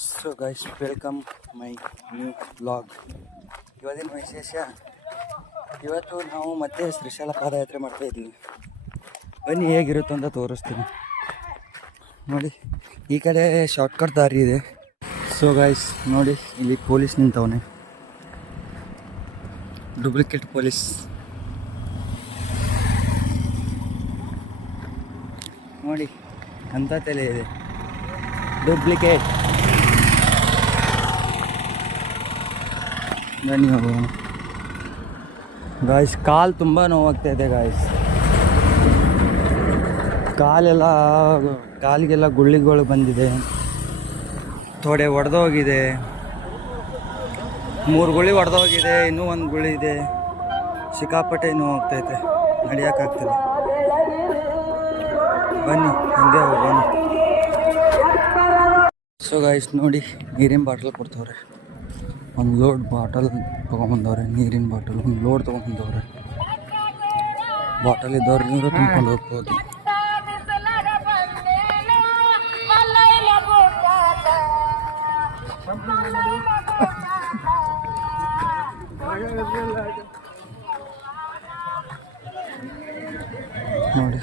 So guys welcome my new blog ಇವತ್ತಿನ ವಿಶೇಷ, ಇವತ್ತು ನಾವು ಮತ್ತೆ ಶ್ರೀಶೈಲ ಪಾದಯಾತ್ರೆ ಮಾಡ್ತಾ ಇದ್ವಿ. ಬನ್ನಿ ಹೇಗಿರುತ್ತೆ ಅಂತ ತೋರಿಸ್ತೀನಿ. ನೋಡಿ, ಈ ಕಡೆ ಶಾರ್ಟ್ಕಟ್ ದಾರಿ ಇದೆ. ಸೊ ಗೈಸ್ ನೋಡಿ, ಇಲ್ಲಿ ಪೊಲೀಸ್ ನಿಂತವನೆ. ಡೂಪ್ಲಿಕೇಟ್ ಪೊಲೀಸ್ ನೋಡಿ, ಅಂತ ತಲೆ ಇದೆ. ಡೂಪ್ಲಿಕೇಟ್ ಬನ್ನಿ ಹೋಗೋಣ ಗಾಯ್ಸ್ ಕಾಲು ತುಂಬ ನೋವಾಗ್ತಾ ಇದೆ ಗಾಯ್ಸ್ ಕಾಲೆಲ್ಲ, ಕಾಲಿಗೆಲ್ಲ ಗುಳ್ಳಿಗಳು ಬಂದಿದೆ. ತೊಡೆ ಒಡೆದೋಗಿದೆ. ಮೂರು ಗುಳಿ ಒಡೆದೋಗಿದೆ, ಇನ್ನೂ ಒಂದು ಗುಳಿ ಇದೆ. ಸಿಕ್ಕಾಪಟ್ಟೆ ನೋವು ಆಗ್ತೈತೆ ನಡೆಯೋಕ್ಕಾಗ್ತಿಲ್ಲ ಬನ್ನಿ, ಹಂಗೆ ಹೋಗೋಣ. ಸೊ ಗಾಯ್ಸ್ ನೋಡಿ, ನೀರಿನ ಬಾಟಲ್ ಕೊಡ್ತವ್ರೆ. ಒಂದು ಲೋಡ್ ಬಾಟಲ್ ತೊಗೊಂಬಂದವ್ರೆ ನೀರಿನ ಬಾಟಲ್ ಒಂದು ಲೋಡ್ ತೊಗೊಂಬಂದವ್ರೆ. ಬಾಟಲ್ ಇದ್ದವ್ರು ನೀರು ತುಂಬ್ಕೊಂಡು ಹೋಗ್ಬೋದು ನೋಡಿ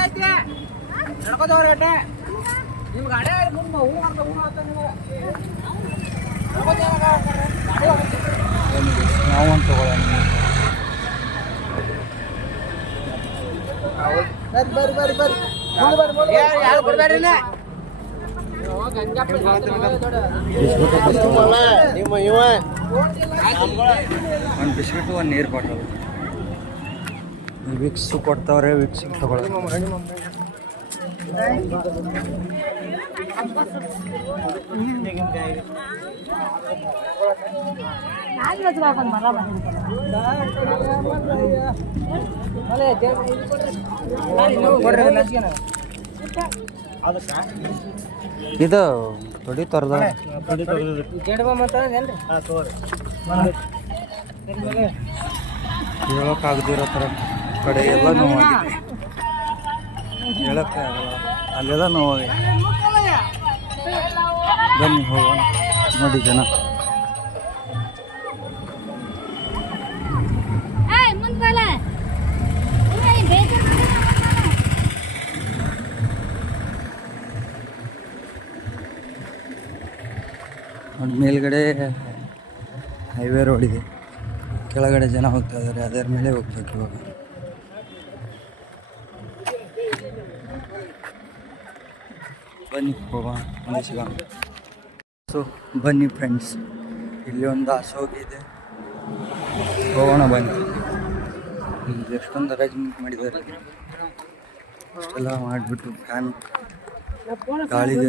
ಐತಿ? ನಡ್ಕೋದವ್ರ ಅಡ್ಡ ನಿಮ್ ಗಾಡಿ ಮುಂದೆ ಹೂ ಅಂತ ಹೂ ಅಂತ ನೀವು. ನಾವು ಬರ್ರಿ ಬರ್ರಿ ಬರ್ರಿ ಬರ್ರಿ. ಬರ್ರಿ ಯಾರು ನಿಮ್ಮ ಇವ ಒಂದು ಬಿಸ್ಕಿಟು ಒಂದು ನೀರು ಬಾಟಲ್. ವಿಕ್ಸ್ ಕೊಡ್ತಾವ್ರೆ ವಿಕ್ಸ್ ಇದು ತೊಡಿ ತೊರೆದ. ಹೇಳೋಕ್ಕಾಗದಿರೋ ಥರ ಕಡೆ ಎಲ್ಲ ನೋವಾಗಿದೆ. ಹೇಳಕ್ಕೆ ಆಗಲ್ಲ. ಅಲ್ಲೆಲ್ಲ ನೋವಾಗಿದೆ. ಬನ್ನಿ ಹೋಗೋಣ. ನೋಡಿ ಜನ. ಮೇಲ್ಗಡೆ ಹೈವೇ ರೋಡ್ ಇದೆ. ಕೆಳಗಡೆ ಜನ ಹೋಗ್ತಾ ಇದ್ದಾರೆ. ಅದರ ಮೇಲೆ ಹೋಗ್ಬೇಕು ಇವಾಗ. ಬನ್ನಿ ಹೋಗೋಣ ಮುಂದೆ ಸಿಗೋಣ ಸೊ ಬನ್ನಿ ಫ್ರೆಂಡ್ಸ್ ಇಲ್ಲಿ ಒಂದು ಇದೆ. ಹೋಗೋಣ ಬನ್ನಿ. ಎಷ್ಟೊಂದು ಅರೇಂಜ್ಮೆಂಟ್ ಮಾಡಿದ್ದಾರೆ. ಅಷ್ಟೆಲ್ಲ ಮಾಡಿಬಿಟ್ಟು ಫ್ಯಾನ್ ಗಾಳಿ ಗಾಳಿಗೆ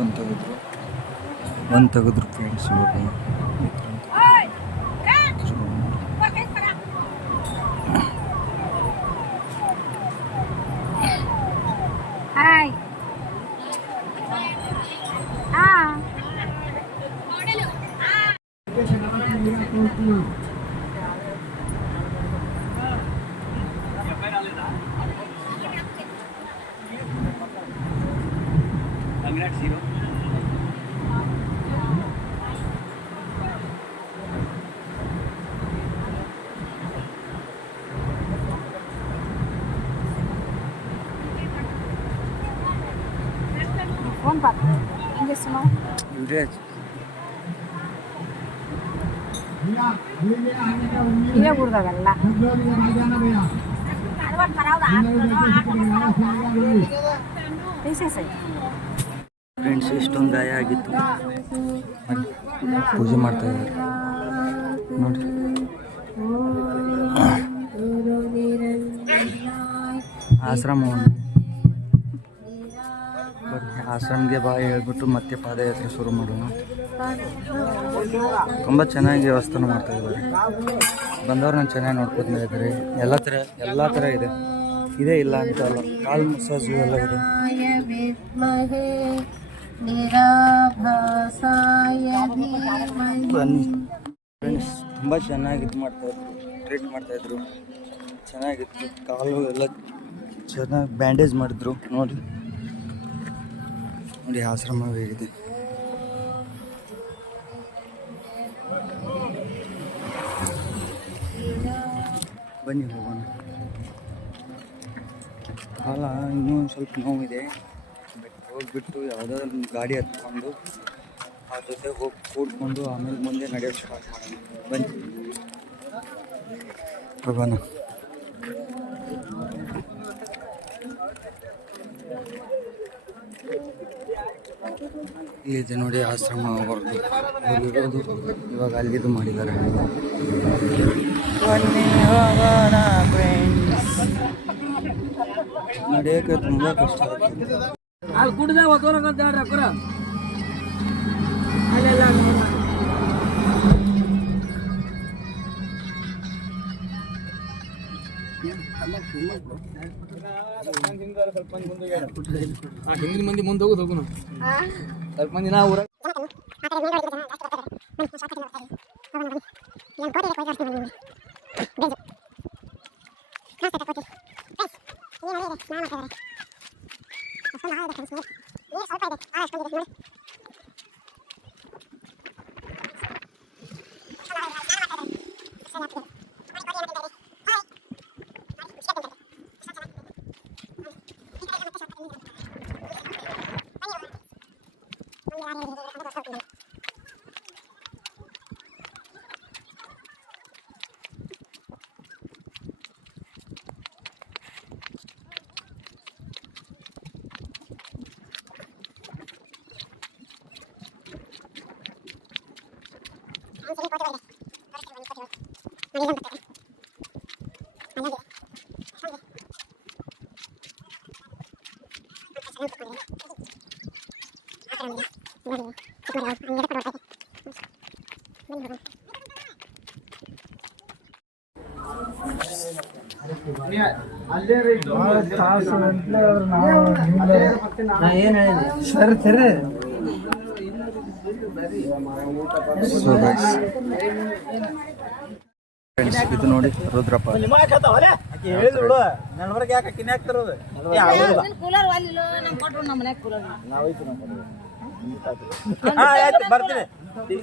ಒಂದು ತೆಗೆದ್ರು. ಒಂದು ತೆಗೆದ್ರು friends sumpah. Inggris semua. Video Iya burdaಗಲ್ಲ ಫ್ರೆಂಡ್ಸ್ ಇಷ್ಟೊಂದು ಗಾಯ ಆಗಿತ್ತು ಪೂಜೆ ಮಾಡ್ತಾ ಇದ್ದಾರೆ ನೋಡಿ ಆಶ್ರಮ ಒಂದು ಬನ್ನಿ ಆಶ್ರಮ್ಗೆ ಬಾ ಹೇಳ್ಬಿಟ್ಟು ಮತ್ತೆ ಪಾದಯಾತ್ರೆ ಶುರು ಮಾಡೋಣ. ತುಂಬ ಚೆನ್ನಾಗಿ ವ್ಯವಸ್ಥೆ ಮಾಡ್ತಾ ಇದ್ದಾರೆ. ನಾನು ಚೆನ್ನಾಗಿ ನೋಡ್ಕೊತಾ ಇದ್ದಾರೆ. ಎಲ್ಲ ಥರ ಎಲ್ಲ ಥರ ಇದೆ. ಇದೇ ಇಲ್ಲ ಅಂತ ಅಲ್ಲ. ಕಾಲು ಮಸಾಜು ಎಲ್ಲ ಇದೆ. ಬನ್ನಿ. ಫ್ರೆಂಡ್ಸ್ ತುಂಬ ಚೆನ್ನಾಗಿ ಇದು ಮಾಡ್ತಾಯಿದ್ರು ಟ್ರೀಟ್ ಮಾಡ್ತಾಯಿದ್ರು ಚೆನ್ನಾಗಿತ್ತು. ಕಾಲು ಎಲ್ಲ ಚೆನ್ನಾಗಿ ಬ್ಯಾಂಡೇಜ್ ಮಾಡಿದ್ರು. ನೋಡಿ. ನೋಡಿ ಆಶ್ರಮವಾಗಿದೆ ಬನ್ನಿ ಹೋಗೋಣ. ಕಾಲ ಇನ್ನೂ ಸ್ವಲ್ಪ ನೋವಿದೆ. ಬಟ್ ಹೋಗ್ಬಿಟ್ಟು ಯಾವುದಾದ್ರು ಗಾಡಿ ಹತ್ಕೊಂಡು ಆ ಜೊತೆ ಹೋಗಿ ಕೂಡ್ಕೊಂಡು ಆಮೇಲೆ ಮುಂದೆ ನಡೆಯೋಕ್ಕೆ ಸ್ಟಾರ್ಟ್ ಮಾಡೋಣ. ಬನ್ನಿ. ಹೋಗೋಣ. ಇಲ್ಲಿದೆ ನೋಡಿ ಆಶ್ರಮ ಅವ್ರದ್ದು ಅವ್ರಿರೋದು ಇವಾಗ ಅಲ್ಲಿದು ಮಾಡಿದ್ದಾರೆ. ನಡೆಯಕ್ಕೆ ತುಂಬ ಕಷ್ಟ ಅಲ್ಲಿ ಕುಡಿದ ನಡೆಯೋಕ್ಕೆ ತುಂಬ ಕಷ್ಟ ಹಿಂದಿನ ಮಂದಿ ಮುಂದೆ ಹೋಗುದು ಹೋಗುನು. ಸ್ವಲ್ಪ ಮಂದಿ ನಾವು ಊರಾಗ ಸರ್ ಸರಿ ಸೊ ಗೈಸ್ ಫ್ರೆಂಡ್ಸ್ ಇದು ನೋಡಿ ರುದ್ರಪ್ಪ. ಕೂಲರ್ ವಾಲಿಲ್ಲ ನಮ್ ಬರ್ತೀನಿ.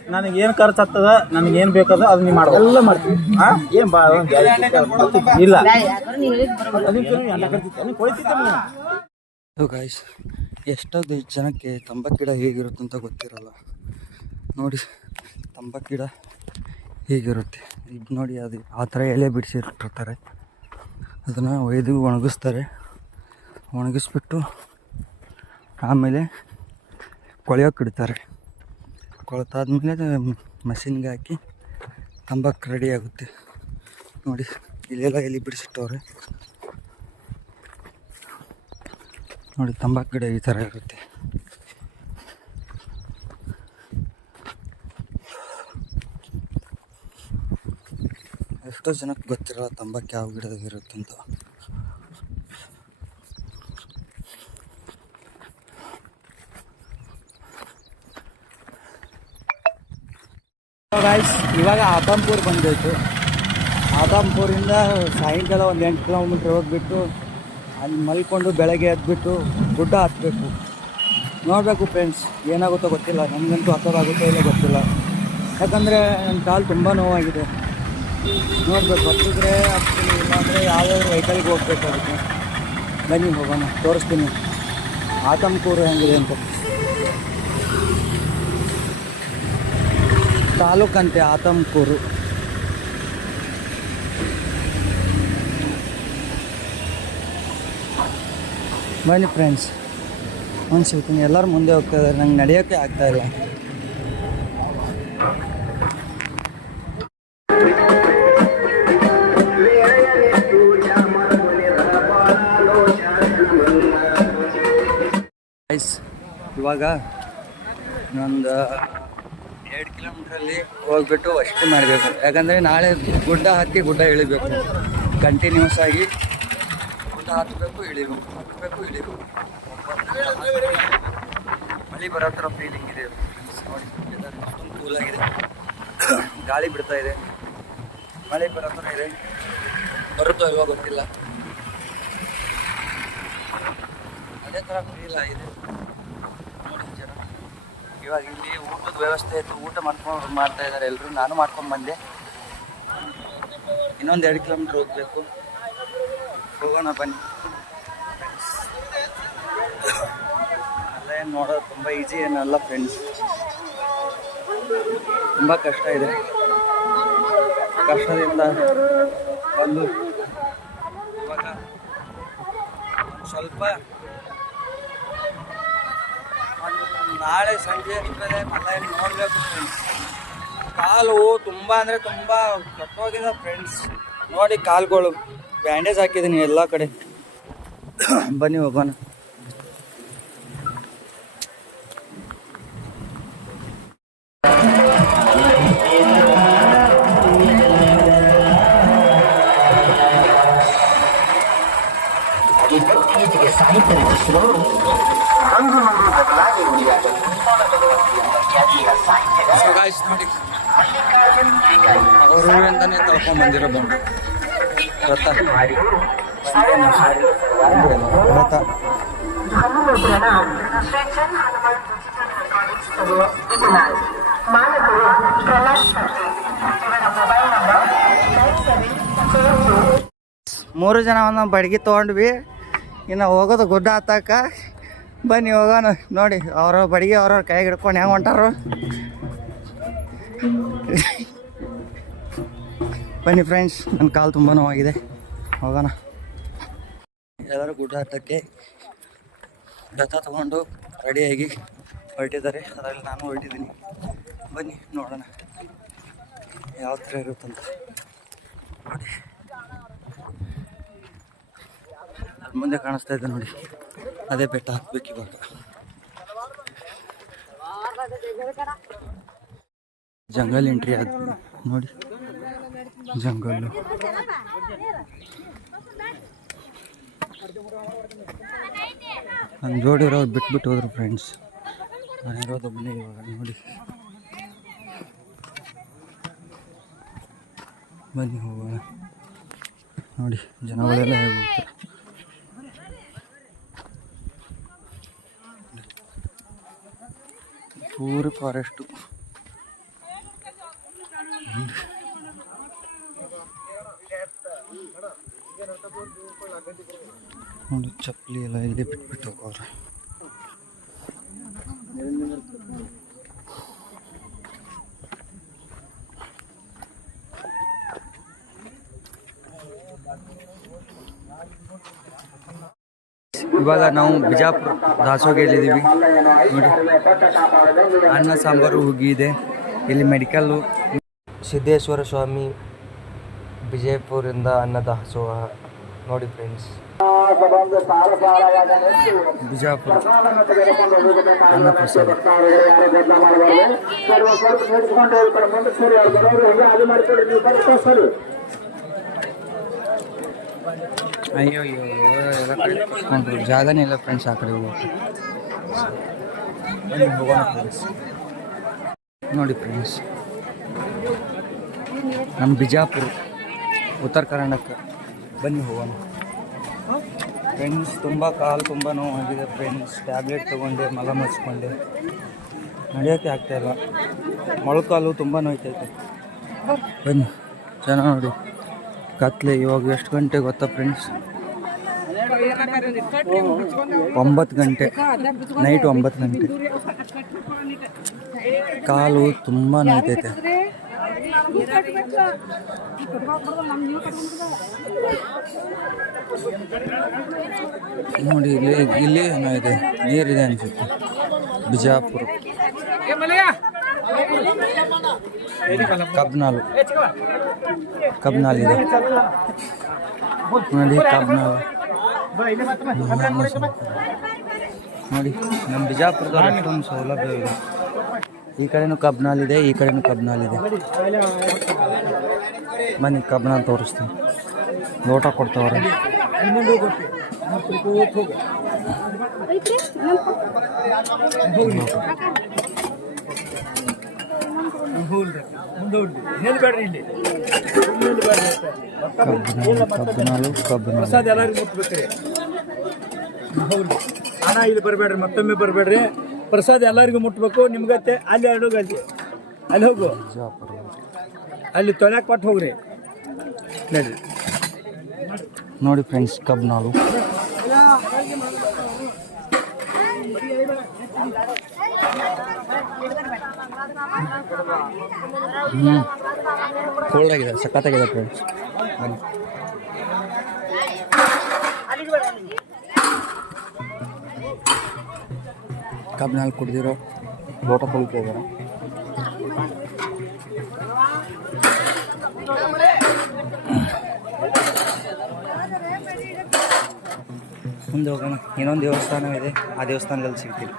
ನನಗೆ ಏನು ಖರ್ಚು ಆಗ್ತದ ನನಗೆ ಏನ್ ಬೇಕದ ಅದು ನೀವು ಮಾಡ್ಬೋದು ಎಲ್ಲ ಮಾಡ್ತೀನಿ. ಹಾ? ಏನ್ ಬಾ ಇಲ್ಲ. ಸೊ ಗಾಯ್ಸ್ ಎಷ್ಟೊಂದು ಜನಕ್ಕೆ ತಂಬಾಕು ಗಿಡ ಹೇಗಿರುತ್ತೆ ಅಂತ ಗೊತ್ತಿರಲ್ಲ. ನೋಡಿ ತಂಬಾಕು ಗಿಡ ಹೀಗಿರುತ್ತೆ. ಇದು ನೋಡಿ ಅದು ಆ ಥರ ಎಲೆ ಬಿಡಿಸಿರ್ತಾರೆ ಅದನ್ನು ಒಯ್ದು ಒಣಗಿಸ್ತಾರೆ. ಒಣಗಿಸ್ಬಿಟ್ಟು ಆಮೇಲೆ ಕೊಳೆಯೋಕೆ ಇಡ್ತಾರೆ. ಕೊಳೆತಾದ್ಮೇಲೆ ಮಷಿನ್ಗೆ ಹಾಕಿ ತಂಬಾಕು ರೆಡಿ ಆಗುತ್ತೆ. ನೋಡಿ, ಇಲ್ಲೆಲ್ಲ ಎಲ್ಲಿ ಬಿಡಿಸಿಟ್ಟವ್ರೆ. ನೋಡಿ, ತಂಬಾಕು ಗಿಡ ಈ ಥರ ಇರುತ್ತೆ. ಎಷ್ಟೋ ಜನಕ್ಕೆ ಗೊತ್ತಿರಲ್ಲ ತಂಬಾಕು ಯಾವ ಗಿಡದಾಗ ಇರುತ್ತೆ ಅಂತ. ಗಾಯ್ಸ್ ಇವಾಗ ಆತಂಪುರ್ ಬಂದಿತ್ತು ಆತಂಪುರಿಂದ ಸಾಯಂಕಾಲ ಒಂದು ಎಂಟು ಕಿಲೋಮೀಟ್ರ್ ಹೋಗ್ಬಿಟ್ಟು ಅಲ್ಲಿ ಮಲ್ಕೊಂಡು ಬೆಳಗ್ಗೆ ಎದ್ಬಿಟ್ಟು ಗುಡ್ಡ ಹತ್ತಬೇಕು ನೋಡಬೇಕು ಫ್ರೆಂಡ್ಸ್ ಏನಾಗುತ್ತೋ ಗೊತ್ತಿಲ್ಲ, ನಮಗಂತೂ ಹತ್ತೋದಾಗುತ್ತೋ ಇಲ್ಲ ಗೊತ್ತಿಲ್ಲ. ಯಾಕಂದರೆ ನನ್ನ ಕಾಲು ತುಂಬ ನೋವಾಗಿದೆ. ನೋಡಬೇಕು, ಹತ್ತಿದ್ರೆ ಇಲ್ಲ ಇಲ್ಲಾಂದರೆ ಯಾವ್ಯಾವ ವೆಹಿಕಲ್ಗೆ ಹೋಗ್ಬೇಕು ಅದಕ್ಕೆ ಬನ್ನಿ ಹೋಗೋಣ, ತೋರಿಸ್ತೀನಿ. ಆತಂಕೂರು ಹೆಂಗಿದೆ ಅಂತ. ತಾಲೂಕಂತೆ ಆತಂಕೂರು. ಬನ್ನಿ ಫ್ರೆಂಡ್ಸ್ ಒಂದು ಸಿಗ್ತೀನಿ ಎಲ್ಲರೂ ಮುಂದೆ ಹೋಗ್ತಾ ಇದ್ದಾರೆ. ನಂಗೆ ನಡೆಯೋಕ್ಕೆ ಆಗ್ತಾ ಇಲ್ಲ. ಗೈಸ್ ಇವಾಗ ಇನ್ನೊಂದು ಕಿಲೋಮೀಟ್ರಲ್ಲಿ ಹೋಗ್ಬಿಟ್ಟು ಅಷ್ಟೇ ಮಾಡಬೇಕು. ಯಾಕಂದರೆ ನಾಳೆ ಗುಡ್ಡ ಹತ್ತಿ ಗುಡ್ಡ ಇಳಿಬೇಕು. ಕಂಟಿನ್ಯೂಸ್ ಆಗಿ ಗುಡ್ಡ ಹತ್ತಬೇಕು ಇಳಿಬೇಕು. ಹತ್ತಬೇಕು ಇಳಿಬೇಕು. ಮಳೆ ಬರೋ ಥರ ಫೀಲಿಂಗ್ ಇದೆ. ನೋಡಿ, weather ಅಷ್ಟೊಂದು ಕೂಲ್ ಆಗಿದೆ. ಗಾಳಿ ಬಿಡ್ತಾ ಇದೆ. ಮಳೆ ಬರೋ ಥರ ಇದೆ. ಬರುತ್ತೋ ಇವಾಗ ಗೊತ್ತಿಲ್ಲ. ಅದೇ ಥರ ಫೀಲ್ ಆಗಿದೆ. ಇವಾಗ ಇಲ್ಲಿ ಊಟದ ವ್ಯವಸ್ಥೆ ಇತ್ತು. ಊಟ ಮಾಡ್ಕೊಂಡು ಮಾಡ್ತಾ ಇದ್ದಾರೆ ಎಲ್ಲರೂ ನಾನು ಮಾಡ್ಕೊಂಡು ಬಂದೆ. ಇನ್ನೊಂದು ಎರಡು ಕಿಲೋಮೀಟ್ರ್ ಹೋಗಬೇಕು. ಹೋಗೋಣ ಬನ್ನಿ. ಅಲ್ಲ, ಏನು ನೋಡೋದು? ತುಂಬ ಈಸಿ ಏನಲ್ಲ ಫ್ರೆಂಡ್ಸ್ ತುಂಬ ಕಷ್ಟ ಇದೆ. ಕಷ್ಟದಿಂದ ಬಂದು ಇವಾಗ ಸ್ವಲ್ಪ ನಾಳೆ ಸಂಜೆ ಅಷ್ಟರಲ್ಲೇ ಮಲ್ಲ ನೋಡಬೇಕು ಫ್ರೆಂಡ್ಸ್ ಕಾಲು ತುಂಬ ಅಂದರೆ ತುಂಬ ಕಟ್ಟೋಗಿದೆ ಫ್ರೆಂಡ್ಸ್ ನೋಡಿ ಕಾಲುಗಳು ಬ್ಯಾಂಡೇಜ್ ಹಾಕಿದ್ದೀನಿ ಎಲ್ಲ ಕಡೆ. ಬನ್ನಿ ಹೋಗೋಣ. ಮೂರು ಜನ ಒಂದೊಂದು ಬಡ್ಗಿ ತೊಗೊಂಡ್ವಿ. ಇನ್ನು ಹೋಗೋದು ಗುಡ್ಡ ಹತ್ತಾಕ ಬನ್ನಿ ಹೋಗೋಣ ನೋಡಿ, ಅವ್ರ ಬಡಿಗೆ ಅವ್ರವ್ರ ಕೈಗೆ ಹಿಡ್ಕೊಂಡು ಹೆಂಗೆ ಹೊಂಟಾರು. ಬನ್ನಿ ಫ್ರೆಂಡ್ಸ್ ನನ್ನ ಕಾಲು ತುಂಬ ನೋವಾಗಿದೆ. ಹೋಗೋಣ. ಎಲ್ಲರೂ ಗುಡ್ಡ ಹತ್ತಕ್ಕೆ ಬೆತ್ತ ತೊಗೊಂಡು ರೆಡಿಯಾಗಿ ಹೊರಟಿದ್ದಾರೆ. ಅದರಲ್ಲಿ ನಾನು ಹೊರಟಿದ್ದೀನಿ. ಬನ್ನಿ, ನೋಡೋಣ. ಯಾವ ಥರ ಇರುತ್ತಂತ ನೋಡಿ. ಅಲ್ಲಿ ಮುಂದೆ ಕಾಣಿಸ್ತಾ ಇದೆ ನೋಡಿ. ಅದೇ ಬೆಟ್ಟ ಹಾಕ್ಬೇಕು ಇವಾಗ. ಜಂಗಲ್ ಎಂಟ್ರಿ ಆದ ನೋಡಿ. ಜಂಗಲ್ ಇರೋದು ಬಿಟ್ಬಿಟ್ಟು ಹೋದ್ರು ಫ್ರೆಂಡ್ಸ್ ನಾನು ಇರೋದು ಮನೆ ಇವಾಗ, ನೋಡಿ. ಬನ್ನಿ ಹೋಗೋಣ. ನೋಡಿ, ಜನಗಳೆಲ್ಲ ಹೇಗೆ ಹೋಗ್ತಾರೆ. ಪೂರ ಫಾರೆಸ್ಟು ನೋಡಿ, ಚಪ್ಪಲಿ ಎಲ್ಲ ಇಲ್ಲಿ ಬಿಟ್ಬಿಟ್ಟು ಹೋಗೋರು. ಇವಾಗ ನಾವು ಬಿಜಾಪುರ ದಾಸೋಗಿಲ್ಲಿದ್ದೀವಿ ನೋಡಿ. ಅನ್ನ ಸಾಂಬಾರು ಹುಗ್ಗಿ ಇದೆ. ಇಲ್ಲಿ ಮೆಡಿಕಲ್ಲು ಸಿದ್ದೇಶ್ವರ ಸ್ವಾಮಿ ವಿಜಯಪುರದಿಂದ ಅನ್ನ ದಾಸೋಹ. ನೋಡಿ ಫ್ರೆಂಡ್ಸ್ ಬಿಜಾಪುರ. ಅನ್ನ ಪ್ರಸಾದ. ಅಯ್ಯೋ ಎಲ್ಲ ಜಾಗನೇ ಇಲ್ಲ ಫ್ರೆಂಡ್ಸ್ ಆ ಕಡೆ ನೋಡಿ ಫ್ರೆಂಡ್ಸ್ ನಮ್ಮ ಬಿಜಾಪುರ, ಉತ್ತರ ಕರ್ನಾಟಕ. ಬನ್ನಿ, ಹೋಗೋಣ. ಫ್ರೆಂಡ್ಸ್ ತುಂಬ ಕಾಲು, ತುಂಬ ನೋವಾಗಿದೆ ಫ್ರೆಂಡ್ಸ್ ಟ್ಯಾಬ್ಲೆಟ್ ತೊಗೊಂಡೆ, ಮಲ ಮಚ್ಕೊಂಡೆ. ನಡೆಯೋಕ್ಕೆ ಆಗ್ತಾಯಿಲ್ಲ ಮೊಳಕಾಲು ತುಂಬ ನೋಯ್ತೈತೆ. ಬನ್ನಿ ಚೆನ್ನಾಗಿ ನೋಡಿ. ಕತ್ಲೆ ಇವಾಗ ಎಷ್ಟು ಗಂಟೆ ಗೊತ್ತಾ ಫ್ರೆಂಡ್ಸ್ ಒಂಬತ್ತು ಗಂಟೆ. ನೈಟ್ ಒಂಬತ್ತು ಗಂಟೆ. ಕಾಲು ತುಂಬ ನೋಯ್ತೈತೆ. ನೋಡಿ, ಇಲ್ಲಿ ಇಲ್ಲಿ ಇದೆ ನೀರಿದೆ ಅನ್ಸುತ್ತೆ. ಬಿಜಾಪುರ. ಕಬ್ನಾಲ್. ಕಬ್ನಾಲ್ ಇದೆ ನೋಡಿ ಕಬ್ನಾಲ್. ನೋಡಿ, ನಮ್ಮ ಬಿಜಾಪುರದವ್ರು ಎಷ್ಟೊಂದು ಸೌಲಭ್ಯ ಇದೆ. ಈ ಕಡೆನೂ ಕಬ್ನಾಲ್ ಈ ಕಡೆನೂ ಕಬ್ನಾಲ್ ಇದೆ ಬನ್ನಿ, ಕಬ್ನಾಲ್ ತೋರಿಸ್ತೀನಿ. ಲೋಟ ಕೊಡ್ತಾವ್ರೆ. ಪ್ರಸಾದ ಎಲ್ಲರಿಗೂ ಮುಟ್ಬೇಕ್ರಿ. ಹೌದು ಹಣ ಇಲ್ಲಿ ಬರಬೇಡ್ರಿ ಮತ್ತೊಮ್ಮೆ ಬರಬೇಡ್ರಿ. ಪ್ರಸಾದ ಎಲ್ಲರಿಗೂ ಮುಟ್ಬೇಕು. ನಿಮ್ಗತ್ತೆ ಅಲ್ಲಿ ಎರಡು ಗಂಟೆ. ಅಲ್ಲಿ ಹೋಗು. ಅಲ್ಲಿ ತೊಳ್ಯಾಕ ಕೊಟ್ಟು ಹೋಗ್ರಿ. ನಡ್ರಿ ನೋಡಿ ಫ್ರೆಂಡ್ಸ್ ಕಬ್ನಾಲು ಹ್ಞೂ ಕೋಲ್ಡ್ ಆಗಿದೆ ಸಖತ್ತಾಗಿದೆ ಫ್ರೆಂಡ್ಸ್ ಕಬ್ನಲ್ಲಿ ಕಬ್ನಾಲ್ ಕುಡ್ದಿರೋ ಲೋಟ ತೊಳಿತಾ ಇದ್ದಾರೆ. ಮುಂದೆ ಹೋಗೋಣ. ಇನ್ನೊಂದು ದೇವಸ್ಥಾನವಿದೆ. ಆ ದೇವಸ್ಥಾನದಲ್ಲಿ ಸಿಗ್ತೀವಿ.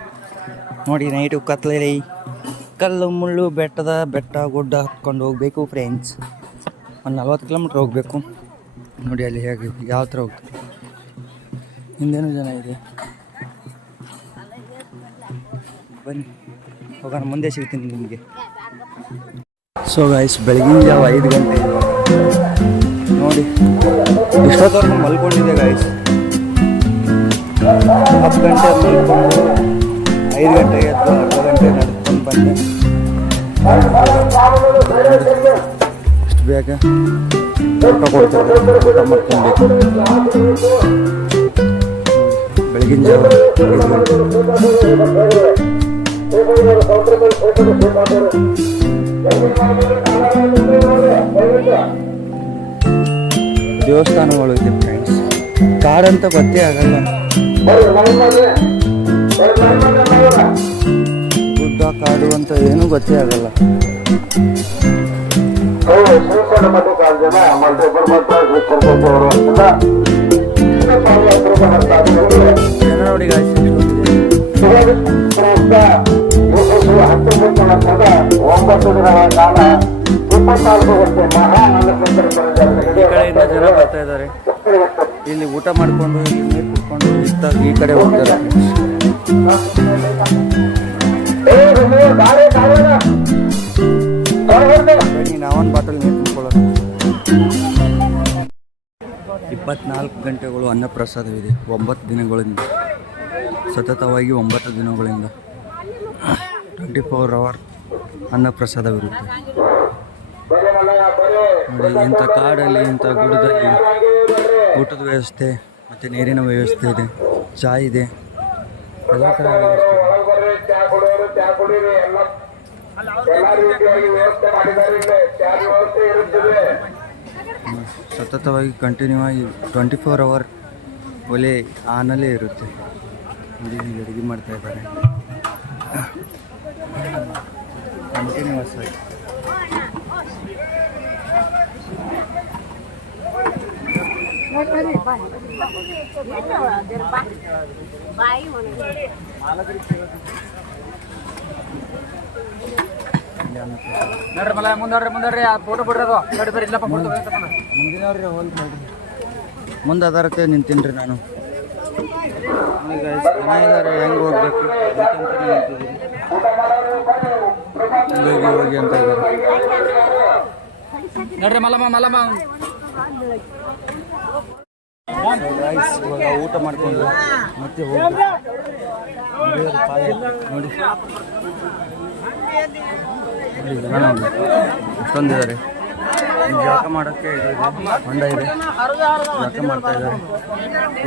ನೋಡಿ, ನೈಟು ಕತ್ಲಲ್ಲಿ ಕಲ್ಲು ಮುಳ್ಳು ಬೆಟ್ಟದ ಬೆಟ್ಟ ಗುಡ್ಡ ಹತ್ಕೊಂಡು ಹೋಗಬೇಕು ಫ್ರೆಂಡ್ಸ್ ಒಂದು ನಲ್ವತ್ತು ಕಿಲೋಮೀಟ್ರ್ ಹೋಗಬೇಕು. ನೋಡಿ ಅಲ್ಲಿ ಹೇಗೆ, ಯಾವ ಥರ ಹೋಗ್ತಾರೆ. ಹಿಂದೇನೂ ಜನ ಇದೆ. ಬನ್ನಿ, ಹೋಗೋಣ, ಮುಂದೆ ಸಿಗ್ತೀನಿ ನಿಮಗೆ. ಸೊ ಗಾಯ್ಸ್ ಬೆಳಗಿನ ಜಾವ ಐದು ಗಂಟೆ. ನೋಡಿ, ಇಷ್ಟೊತ್ತವರೆಗೂ ಮಲ್ಕೊಂಡಿದೆ ಗಾಯ್ಸ್ ಹತ್ತು ಗಂಟೆ ಮಲ್ಕೊಂಡು ಐದು ಗಂಟೆಗೆ ಎದ್ದು ಅರ್ಧ ಗಂಟೆ ಇಷ್ಟು ಬೇಗ? ಮಾಡ್ಕೊಬೇಕು ಬೆಳಗಿನ ಜಾವ ದೇವಸ್ಥಾನಗಳು ಇದೆ ಫ್ರೆಂಡ್ಸ್ ಕಾಡಂತ ಗೊತ್ತೇ ಆಗಲ್ಲ. ಕಾಡು ಅಂತ ಏನೂ ಗೊತ್ತೇ ಆಗಲ್ಲ. ಜನ ನೋಡಿ. ಈ ಕಡೆಯಿಂದ ಜನ ಬರ್ತಾ ಇದ್ದಾರೆ. ಇಲ್ಲಿ ಊಟ ಮಾಡಿಕೊಂಡು ಇಲ್ಲಿ ನೀರು ಕುಡ್ಕೊಂಡು ಇತ್ತ ಈ ಕಡೆ ಹೋಗ್ತಾರೆ ಬಾಟಲ್ ಇಪ್ಪತ್ನಾಲ್ಕು ಗಂಟೆಗಳು ಅನ್ನಪ್ರಸಾದವಿದೆ, ಒಂಬತ್ತು ದಿನಗಳಿಂದ. ಸತತವಾಗಿ ಒಂಬತ್ತು ದಿನಗಳಿಂದ. ಟ್ವೆಂಟಿ ಫೋರ್ ಅವರ್ ಅನ್ನಪ್ರಸಾದವಿರುತ್ತೆ. ನೋಡಿ, ಇಂಥ ಕಾಡಲ್ಲಿ ಇಂಥ ಗುಡದಲ್ಲಿ ಊಟದ ವ್ಯವಸ್ಥೆ, ಮತ್ತು ನೀರಿನ ವ್ಯವಸ್ಥೆ ಇದೆ ಚಾಯ್ ಇದೆ. ಎಲ್ಲ ಥರ ವ್ಯವಸ್ಥೆ ಇದೆ. ಇರುತ್ತದೆ. ಸತತವಾಗಿ ಕಂಟಿನ್ಯೂ ಆಗಿ ಟ್ವೆಂಟಿ ಫೋರ್ ಅವರ್ ಒಲೆ ಆನಲ್ಲೇ ಇರುತ್ತೆ. ಇಲ್ಲಿ ಅಡುಗೆ ಮಾಡ್ತಾ ಇದ್ದಾರೆ. ಕಂಟಿನ್ಯೂಸ್ ಆಗಿ ಇಲ್ಲಿ ಅನ್ನಪ್ರಸಾದ. ನಡ್ರಿ ಮಲ ಮುಂದಡ್ರಿ ಮುಂದಡ್ರಿ. ಆ ಫೋಟೋ ಬಿಡ್ರಿ ಅದು ನಡ್ರಿ ಬರ್ರಿ ಇಲ್ಲಪ್ಪ ಫೋಟೋ ಮುಂದಿನವ್ರಿಗೆ ಹೋಲ್ ಮಾಡಿ ಮುಂದೆ ಅದರತ್ತೆ ನಿಂತೀನಿ ನಾನು ಈಗ ಇದ್ದಾರೆ ಹೆಂಗೆ ಹೋಗ್ಬೇಕು? ನಿಂತಿದ್ದೀನಿ ಹೋಗಿ ಹೋಗಿ ಅಂತ ಇದ್ದಾರೆ ನಡ್ರಿ ಮಲಮ್ಮ ಮಲಮ್ಮ. ಇವಾಗ ಊಟ ಮಾಡ್ಕೊಂಡು ಮತ್ತೆ ಹೋಗಿ ನೋಡಿ. ಎಷ್ಟೊಂದಿದ್ದಾರೆ? ಜಳಕ ಮಾಡೋಕ್ಕೆ ಹೊಂಡ ಇದೆ. ಜಳಕ ಮಾಡ್ತಾ ಇದ್ದಾರೆ.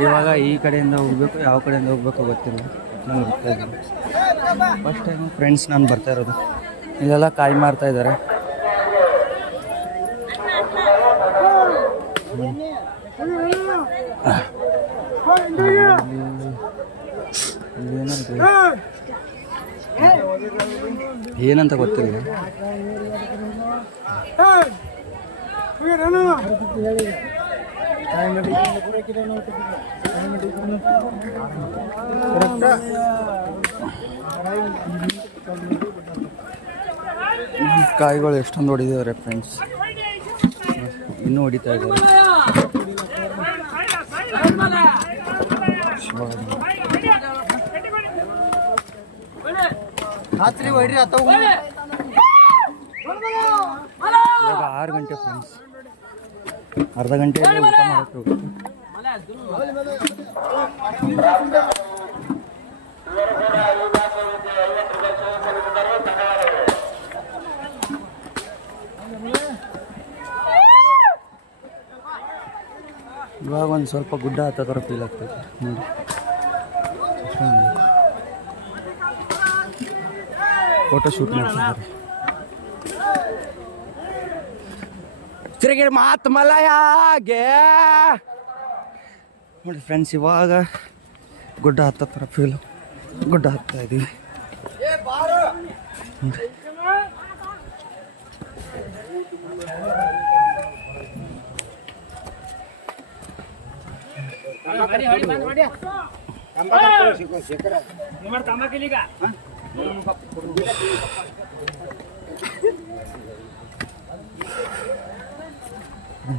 ಇವಾಗ ಈ ಕಡೆಯಿಂದ ಹೋಗ್ಬೇಕು, ಯಾವ ಕಡೆಯಿಂದ ಹೋಗ್ಬೇಕು ಗೊತ್ತಿಲ್ಲ. ನಾನು ಬರ್ತಾ ಇದ್ದೀನಿ. ಫಸ್ಟ್ ಟೈಮ್ ಫ್ರೆಂಡ್ಸ್ ನಾನು ಬರ್ತಾ ಇರೋದು. ಇಲ್ಲೆಲ್ಲ ಕಾಯಿ ಮಾರ್ತಾ ಇದ್ದಾರೆ. ಏನಂತ ಗೊತ್ತಿಲ್ಲ. ಕಾಯಿಗಳು ಎಷ್ಟೊಂದು ಹೊಡಿದಿದ್ದಾರೆ ಫ್ರೆಂಡ್ಸ್ ಇನ್ನೂ ಹೊಡಿತಾ ಇದ್ದಾರೆ. ಇವಾಗ ಆರು ಗಂಟೆ ಫ್ರೆಂಡ್ಸ್ ಅರ್ಧ ಗಂಟೆ ಊಟ ಮಾಡಕ್ಕೆ ಇವಾಗ ಒಂದು ಸ್ವಲ್ಪ ಗುಡ್ಡ ಹತ್ತೋ ಥರ ಫೀಲ್ ಆಗ್ತೈತೆ. ನೋಡಿ. ಫೋಟೋ ಶೂಟ್ ಮಾಡ್ತಿದ್ದಾರೆ. ತಿರುಗಿರಿ ಮಾತು ಮಲಯಾಗೆ. ನೋಡಿ ಫ್ರೆಂಡ್ಸ್ ಇವಾಗ ಗುಡ್ಡ ಹತ್ತೋ ಥರ ಫೀಲು ಗುಡ್ಡ ಹತ್ತಾ ಇದ್ದೀವಿ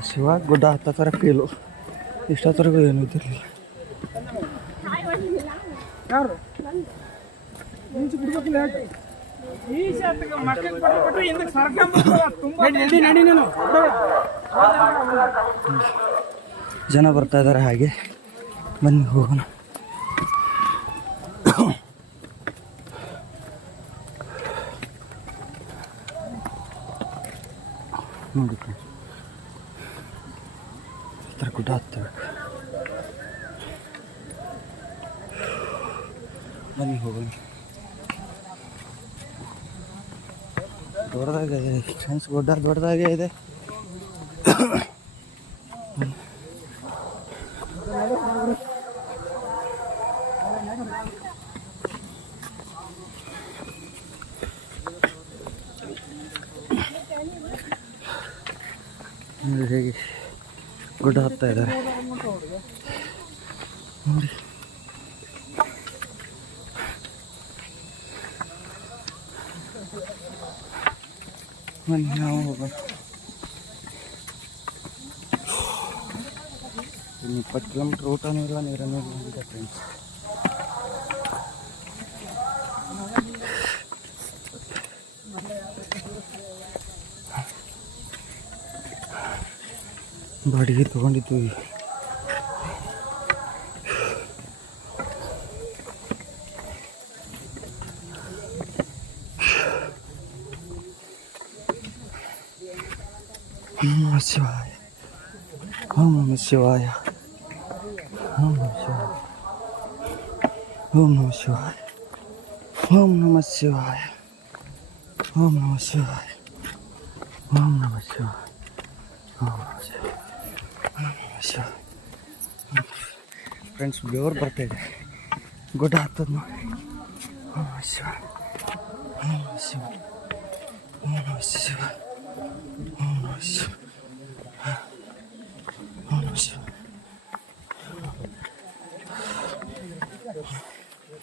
ಶಿವ ಗುಡ್ಡ ಹತ್ತರ ಕೀಲು. ಇಷ್ಟೊತ್ತರೆಗೂ ಏನು ಇದ್ದಿರಲಿಲ್ಲ. ಜನ ಬರ್ತಾ ಇದ್ದಾರೆ ಹಾಗೆ. ಬನ್ನಿ ಹೋಗೋಣ ನೋಡಿ friends. ಈ ಥರ ಗುಡ್ಡ ಹತ್ತಬೇಕು ಬನ್ನಿ ಹೋಗೋಣ ದೊಡ್ಡದಾಗೆ ಇದೆ ಫ್ರೆಂಡ್ಸ್ ಗುಡ್ಡ ದೊಡ್ಡದಾಗೆ ಇದೆ ನೋಡಿ ಹೇಗೆ ಗುಡ್ಡ ಹತ್ತಾ ಇದ್ದಾರೆ ನೋಡಿ ಬನ್ನಿ ನಾವು ಹೋಗೋಣ ಇನ್ನು ಇಪ್ಪತ್ತು ಕಿಲೋಮೀಟ್ರ್ ಊಟನೂ ಇಲ್ಲ ನೀರನ್ನೂ ಇಲ್ಲ ಅಂತ ಫ್ರೆಂಡ್ಸ್ ಬಾಡಿಗೆ ನಮಃ ಶಿವಾಯ. ಓಂ ಶಿವಾಯ. Ом Нама Сивая. Ом Нама Сивая. Ом Нама Сивая. Ом Нама Сивая. Ом Нама Сивая. Ом Нама Сивая. ಫ್ರೆಂಡ್ಸ್ ಬೆವರು ಬರ್ತಾ ಇದೆ ಗುಡ್ಡ ಹತ್ತದ ನೋಡಿ ಶಿವ ಶಿವ ಶಿವ ಶಿವ ಶಿವ ಶಿವ